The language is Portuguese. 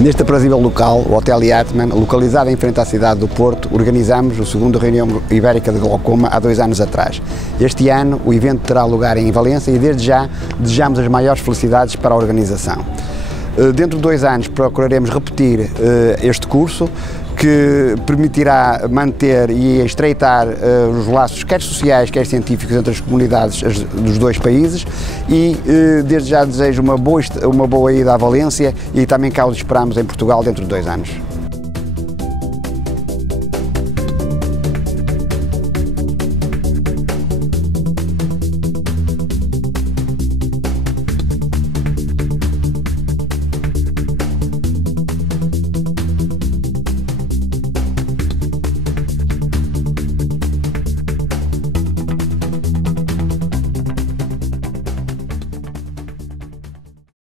Neste aprazível local, o Hotel Yatman, localizado em frente à cidade do Porto, organizamos a segunda reunião ibérica de glaucoma há 2 anos atrás. Este ano o evento terá lugar em Valência e desde já desejamos as maiores felicidades para a organização. Dentro de 2 anos procuraremos repetir este curso, que permitirá manter e estreitar os laços quer sociais, quer científicos entre as comunidades dos 2 países e desde já desejo uma boa ida à Valência e também cá os esperamos em Portugal dentro de 2 anos.